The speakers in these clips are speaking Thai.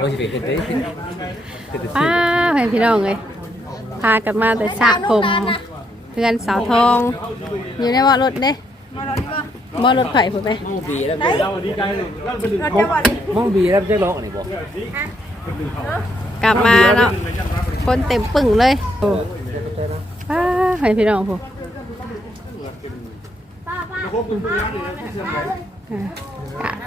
เราจะไปเห็นได้เห็นแต่ป้าให้พี่น้องเลยพากันมาแต่สระผมเพื่อนสาวทอง อยู่ในว่ารถเด้มอรถไผ่ผมไปมองบีแล้วมองบีแล้วจะร้องอะไรบอกกลับมาเนาะคนเต็มปึ่งเลยโอ้ป้าให้พี่น้องผมอะค่ะ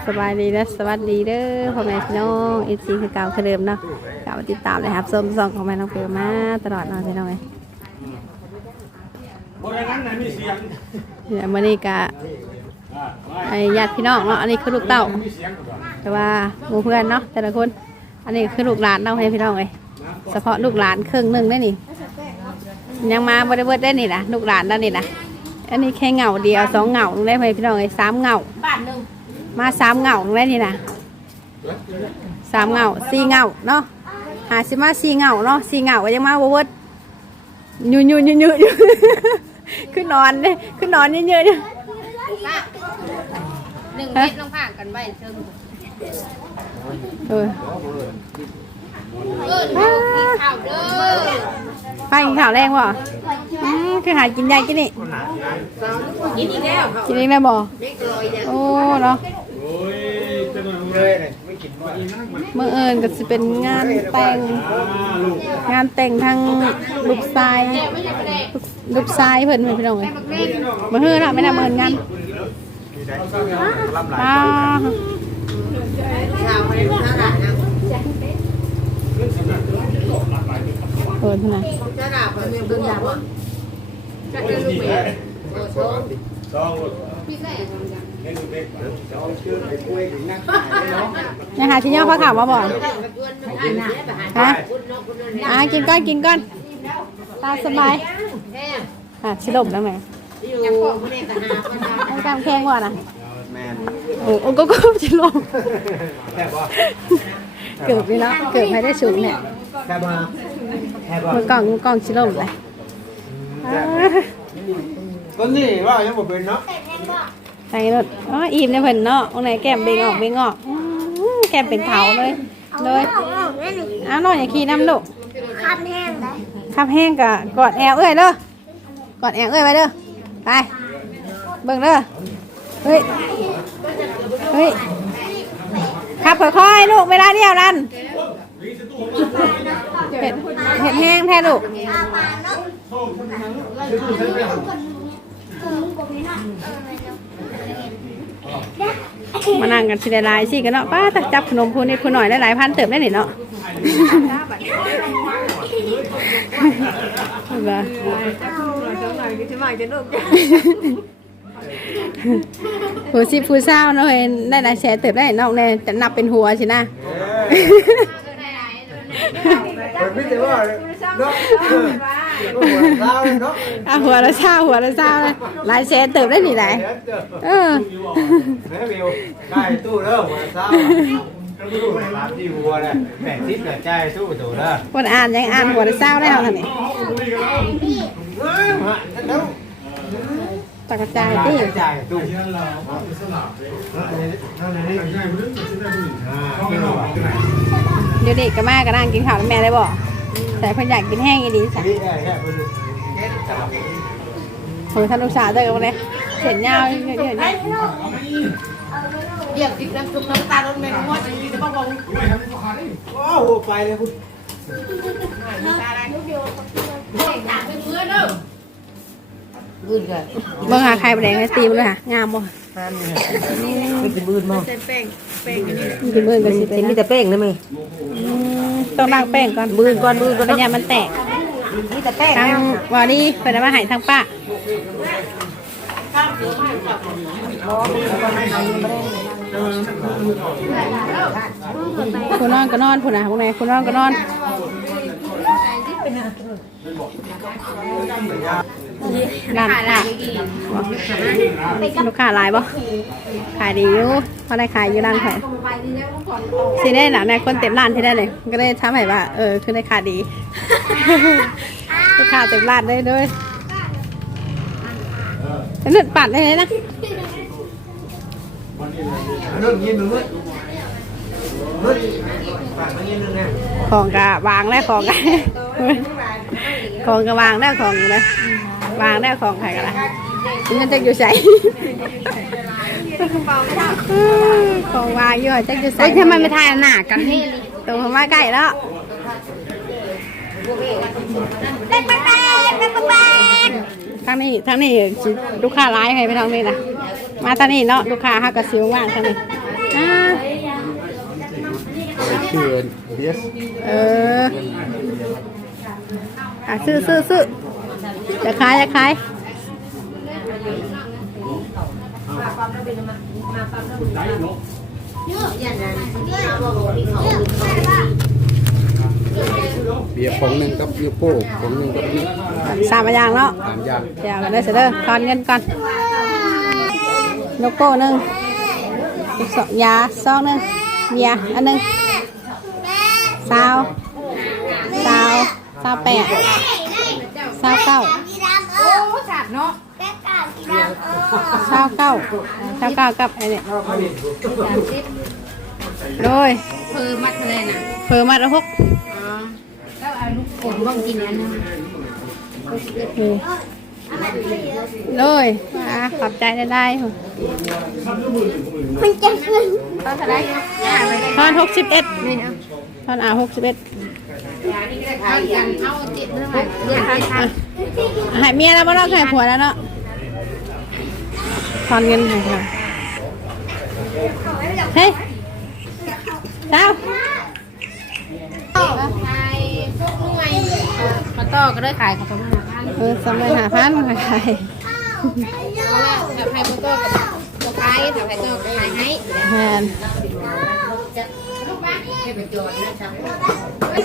สบายดีนะสวัสดีเด้อพ่อแม่พี่น้องเอซีคือเก่าคือเดิมเนาะกลับมาติดตามเลยครับส้มซองของแม่น้องเปิมาตลอดเนาะพี่น้องเอ้ยบริเวณนั้นมีเสียงเดี๋ยวมื้อนี้ก็ไอ้ญาติพี่น้องเนาะอันนี้คือลูกเต้ามีเสียงก่อนแต่ว่าหมู่เพื่อนเนาะแต่ละคน อันนี้คือลูกหลานเนาะให้พี่น้องเลยเฉพาะลูกหลานครึ่งหนึ่งได้นี่ยังมาบริเวณได้นี่นะลูกหลานแล้วนี่นะอันนี้แค่เหงาเดียวสองเหงาลงได้ให้พี่น้องเลยสามเหงา มาสามเหงาลงได้นี่นะสามเหงาสี่เหงาเนาะหาสิมาสี่เหงาเนาะสี่เหงาก็ยังมาบริเวณยืนยืนยืนยืนอยู่ขึ้นนอนเลยขึ้นนอนยืนยืนหนึ่งเม็ดลงผ่านกันไว้เชิงเออเออเดี๋ยวกินข้าวเด้อไปกินข้าวแรงบ่ อืมคือหากินใหญ่กินนี่กินอีกแล้วกินเองได้บ่เล็กลอยเนี่ยโอ้เนาะโอ้ยจะนอนเลยไม่กินว่าอีนั่งมันเมื่อเอิญก็จะเป็นงานแต่งลูกงานแต่งทางลูกชายลูกชายเพิ่นเพิ่นพี่น้องเอ้ยบ่ฮื้อละไม่น่าเมินงานอ้าข้าวอะไรข้าวหลานะเพิ่นพุ่นน่ะข้าวหลาเป็นเมืองบึงดาบ่ จะเดินลูกเมย์โอ้โหสองลูกพี่ใส่ะไรกันเล่นลูกเด็กจะเอาเชือไปกล้วยถึงนั่งยังหาชิ้นย่อขาวมาบ่กฮะอ่ากินก้อนกินก้อนตาสบายอะสิลมแล้วแหมอยู่ยังพ่อคุณแม่ก็หาคนหาต้องการแข้งว่าน่ะโอ้โอ้ก็ก็สิลมเกือบนี่เนาะเกือบให้ได้สูงเนี่ยแค่บ่แค่บ่มือกล่องมือกล่องสิลมเลย ต้นนี่ว่ายังบ่เป็นเนาะใส่รถอ๋ออิ่มเนี่ยเพิ่นเนาะตรงไหนแก้มเบงออกเบงออกอื้อแก้มเป็นเขาเลยเลยอ้าวน้องอย่าขี่น้ำลูกคันแห้งได้ขับแห้งกะกอดแอวเอ้ยเด้อกอดแอวเอ้ยไปเด้อไปเบิ่งเด้อเฮ้ยเฮ้ยขับค่อยๆลูกเวลาเดียวนั่นเห็ดเห็ดแห้งแท้ลูก อาปานเนาะเออมึงกบนี่น่ะเออมานั่งกันสิได้หลายสิกันเนาะป้าตะจับขนมพูนี่พูหน่อยหลายๆพันเติมได้หนิเนาะเห็นปะผู้สิผู้เศร้าเนาะเห็นได้หลายแสนเติบได้เนาะเนี่ยจะนับเป็นหัวสินะมันไม่ได้ว่าเนาะเราเนาะ อะหัวละเศร้าหัวละเศร้าเลยหลายแสนเติบได้หนิหลายเออแม่วิวได้ตู้เด้อมาเช้าตู้ร้านที่วัวเนี่ยแบ่งทิศกับใจสู้ตัวเด้อคนอ่านยังอ่านหัวละเศร้าได้เอาท่านนี่เฮ้ยมาแล้วตกกระจายจ่ายดิจ่ายตู้นั่นนี่อ่าไม่รู้เดี๋ยวเด็กก็มาก็นั่งกินข้าวกับแม่ได้บ่ แต่คนอยากกินแห้งอีดีจ้ะที่แค่แค่คนโอ้ยท่านลูกสาวเจอกันเลยเห็นยาวเยอะๆเนี่ยเรียกติดน้ำซุปน้ำตาลรถเมล์งวดนี้จะบอกว่าว้าวไปเลยคุณบืนกันเบิ่งหาใครบ่แดงให้ตีมันเลยค่ะงามบ่ไม่กินมืดมั้งกินมื้อก็สิเป็นมีแต่แป้งนะมั้ย ต้องล้างแป้งก่อนมื้อก่อนมื้อก่อนอย่ามันแตกมีแต่แป้งทางว่านี่เพิ่นเอามาให้ทางป้าคุณนอนก็นอนพุ่นน่ะพวกไหนคุณนอนก็นอน ร้านค่ะลูกค้าหลายบ่ขายดีอยู่พอได้ขายอยู่ร้านข่อยสิได้น่ะในคนเต็มร้านที่ได้เลย ก็ได้ทำให้ว่า เออคือได้ขายดี ลูกค้าเต็มร้านได้เลยฉันนึกปัดได้เลยนะนุ่นยินนุ่นนุ่นของกะวางแล้วของกะของกะวางแล้วของอยู่นะ วางแล้วของใครกันละมันจะอยู่ใส่ของวางอยู่จะอยู่ใส่เฮ้ยทำไมไม่ถ่ายหน้ากันนี่ตรงมาใกล้แล้วแป๊กแป๊กแป๊กแป๊กแป๊กทางนี้ทางนี้สิลูกค้าร้ายใครไปทางนี้นะมาทางนี้เนาะลูกค้าฮักกระซิวว่างทางนี้อ่าชื่อเบียสเอออะซื้อซื้อซื้อ จะขายจะขายเบียร์ของหนึ่งกับยูโป้ของหนึ่งกับนี่สามอย่างเนาะสามอย่างเดี๋ยวกันได้เสร็จเด้อทอนเงินก่อนนกโก้หนึ่งสองยาซองหนึ่งเบียร์อันหนึ่งสาวสาวสาวแปดสาวเก้าสีดำเออจัดเนาะแป๊กกาสีดำเออสาวเก้าสาวเก้ากับไอ้เนี่ยโดยเพิ่มมัดเลยนะเพิ่มมาละหกแล้วเอาลูกผมบ้างกินอันนึงโดยอะขอบใจได้ได้มันจะขึ้นตอนเท่าไหรย่าไปได้ทอนหกสิบเอ็ดนี่นะทอนอ่าหกสิบเอ็ด เอากันเอาติดเรื่องอะไรเรื่องอะไรอะให้เมียแล้วบ่เนาะให้ผัวแล้วเนาะทอนเงินให้ค่ะเฮ้ยเจ้าขายพวกหน่วยมาต่อก็ได้ขายของประมาณพันเออสำเร็จหาพันค่ะใครแล้วถ้าใครมาต่อกับตัวขายถ้าใครต่อก็ขายให้แทน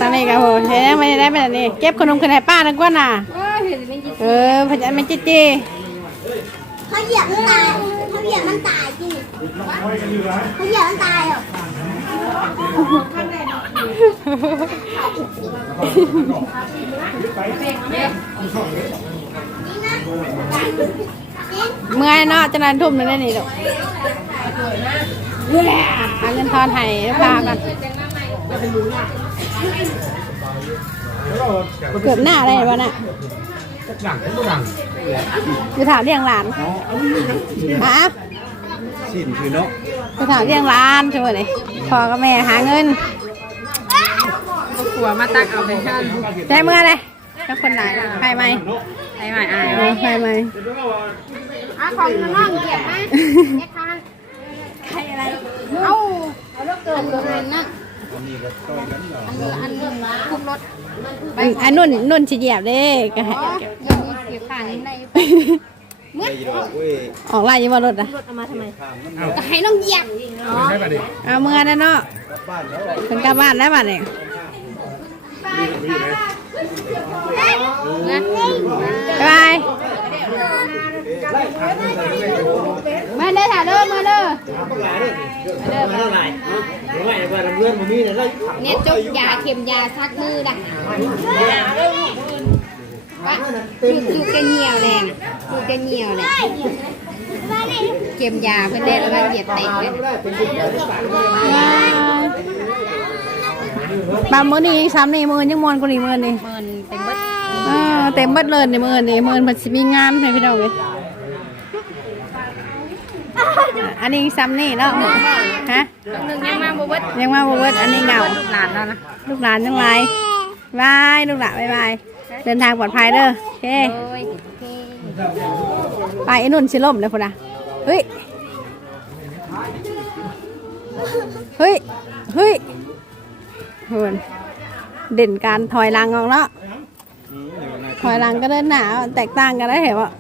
ตอนนี้ก็โหเฮ้ยไม่ได้แบบนี้ เก็บขนมขึ้นให้ป้าทั้งกว่าน่ะ เออเห็นเป็นจิตเออพยายามไม่จีจีเขาเหยียบมันตายเขาเหยียบมันตายจริงเขาเหยียบมันตายเหรอเมื่อยเนาะจะนานทุ่มหนึงได้นี่ดอก หาเงินทอนให้ลูกค้ากันเกือบหน้าได้ป่ะน่ะหลังก็หลังจะถามเรียงหลานฮะสิ้นคือเนาะจะถามเรียงหลานใช่ไหมนี่พ่อกับแม่หาเงินหัวมาตักเอาไปข้างใช้เมื่อไรก็คนไหนใครไหมไอ้ใหม่ไอ้เออใครไหมอะของน้องเกียรติไหมเนี่ยค่ะใครอะไรเอาเอาลูกเกิดตัวนั้นนะอันนี้อันนี้คุมรถอันอันนุ่นนุ่นสิเหยียบเด้ก็ให้อ๋อยังมีเก็บผ่านในเมื่อออกไล่ยังมารถอะก็ให้น้องเหยียบอ๋อใช่ป่ะดิเอาเมื่อนั่นเนาะคนกลับบ้านแล้วบ้านเองนะบาย มาเด้อถ่าเด้อมาเด้อมาเท่าไหร่เดี๋ยวไงเพื่อนเพื่อนมีเนี่ยไล่ขังเนี่ยจกยาเข็มยาซักมือด่ะว่าอยู่อแกเหี่ยวแน่น่ะอแกเหี่ยวแน่เข็มยาเพื่อนได้แล้วว่าเหยียดเตะเลยบางมื้อนี้ซ้ำนี่มื้อยังมวนกว่านี้มื้อนี่มันเป็นเบิดเออเต็มเบิดเลยในมื้อนี่มื้อมันสิมีงานให้พี่น้องเว้ย อันนี้ซ้ำนี่เนาะฮะหนึ่งยังมาบ่เบิดยังมาบ่เบิดอันนี้เหงาลูกหลานแล้วนะลูกหลานทั้งหลายบายลูกหลานบายบายเดินทางปลอดภัยเด้อโอเคโอ้ยโอเคไปไอ้นุ่นสิล่มเลยพุ่นนะเฮ้ยเฮ้ยเฮ้ยโหนเด่นการถอยหลังออกเนาะถอยหลังก็เดินหนาแตกต่างกันได้เหรอไปนี่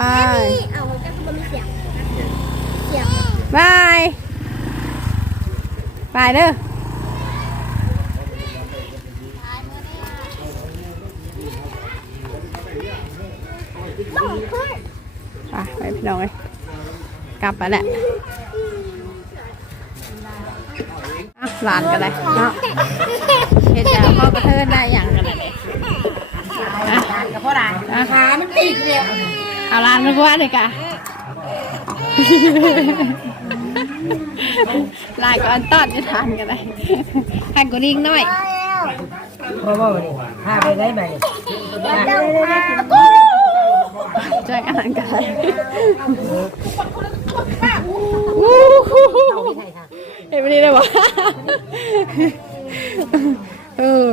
เอามันก็คือมันมีเสียงเสียงบายบายเด้อไปไปพี่น้องเลยกลับไปแหละหลานกันเลยเนาะเฮ็ดจะพ่อกระเทินได้อย่างกันเลยอะกับพ่อหลานขามันติดเลย เอาลานมากว่าเลยกะลายก็อันต้อนจะทานกันได้ให้กูดิ้งหน่อยเพราะว่าวันนี้พาไปได้ไหมช่วยกันหันกันเห็นไม่ได้เลยวะเออ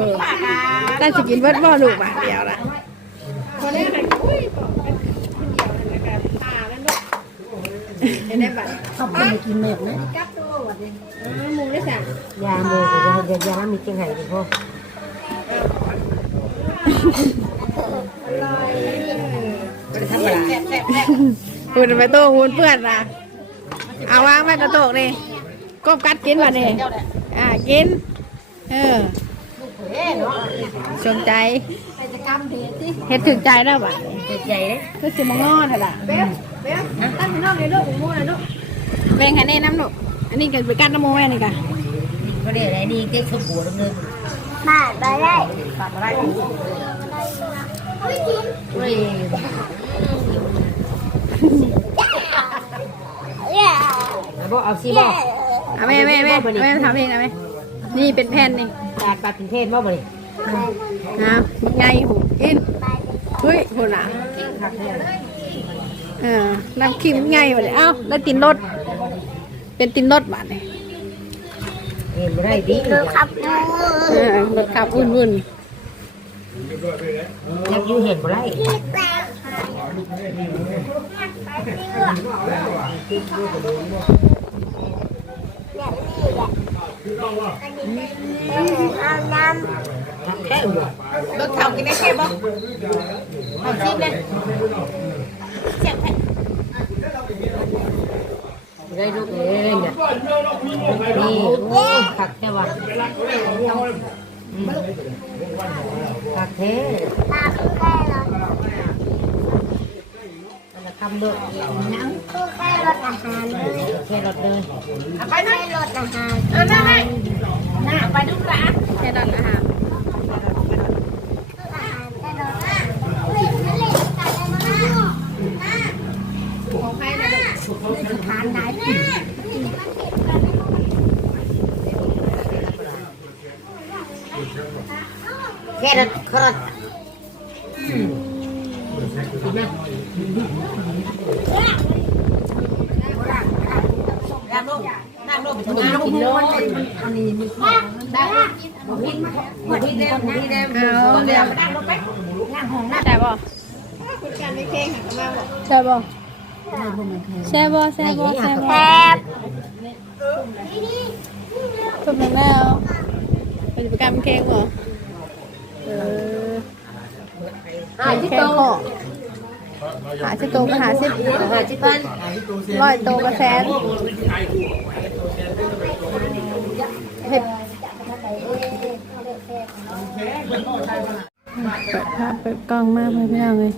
น่าจะกินเบิดบ่ลูกบาทเดียวละ เห็นได้บัตรเขาไปกินเม็ดนะมูได้สั่งยาโมกับยายายามีจังไห้ดิพ่อหุ่นไปโต้หุ่นเปื้อนนะเอาวางไว้กระโตกนี่กบกัดกินวะนี่อ่ากิน เออสนใจเฮ็ดถึงใจแล้วบ่ะเจ็บใจเลยก็สิมางอนน่ะล่ะเบ๊บเบ๊บ ตั้งน้องในลูกหมูนะลูกแบ่งให้แน่น้ำลูกอันนี้ก็ไปกัดน้ำมูแม่นี่กะเขาเรียกอะไรนี่เจ๊สมบูรณ์เลยมาไปได้เฮ้ยเย้บอกเอาซีบอกเอาแม่แม่แม่แม่ทำเองนะแม่นี่เป็นแผ่นนี่จาดปลาเป็นเพศบ่บ่เลยนะใหญ่หูกินเฮ้ยหูน่ะ ออน้ำขิมใหญ่หมดเลยเอ้าแล้วตินรถเป็นตินรถบาทเลยเห็นไม่ได้ดีขับมืเออรถขับวุ่นวุ่นยังอยู่เห็นบ่ได้เอาน้แค่หัวรถเข่ากินได้แค่บ่เอาชิมเลย ได้ลูกเองเนี่ยนี่โอ้ขักแค่ว่าขักเท่ำตาคือแค่รถอันละคำเด้อน้ำคือแค่รถอาหารเลยแค่รถเลยไปแค่รถอาหารเอาหน้าให้หน้าไปดูร้านๆแค่นั้นนะคะอานได้แค่รถครถนั่งลงนั่งลงไปมันทำงานกินโลได้หมดที่เดิมหมดที่เดิมที่เดิมเอาคนเดีเดี๋ยยววมานั่งลงไปนั่งห้องใช่ป่ะคุณการไม่เค้งหันมาบอกใช่ป่ะ แซ่บบ่แซ่บบ่แซ่บแทบ่บถูกแล้วเป็นประกันเค้งเหรอเออหาที่โตหาที่โตก็หาสิบหาจิพันร้อยโตก็แสนเห็ดเปิดภาพเปิดกล้องมากเลยพี่น้องเลย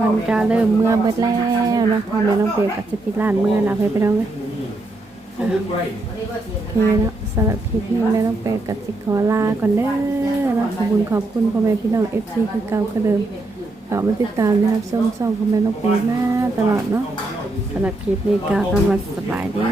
มันจะเริ่มเมื่อเบิดแล้วเนาะพอแม่น้องเปียกับจะปิดร้านเมื่อแล้วพี่น้องเลยนี่เนาะสำหรับคลิปนี้แม่ต้องเปกับจิขอลาก่อนเด้อเนาะขอบคุณขอบคุณพ่อแม่พี่น้องเอฟซีคือเก่าคือเดิมฝากมาติดตามนะครับส้มซ่องขอแม่ต้องเปรมาตลอดเนาะสำหรับคลิปนี้ก็ต้องมาสบายดี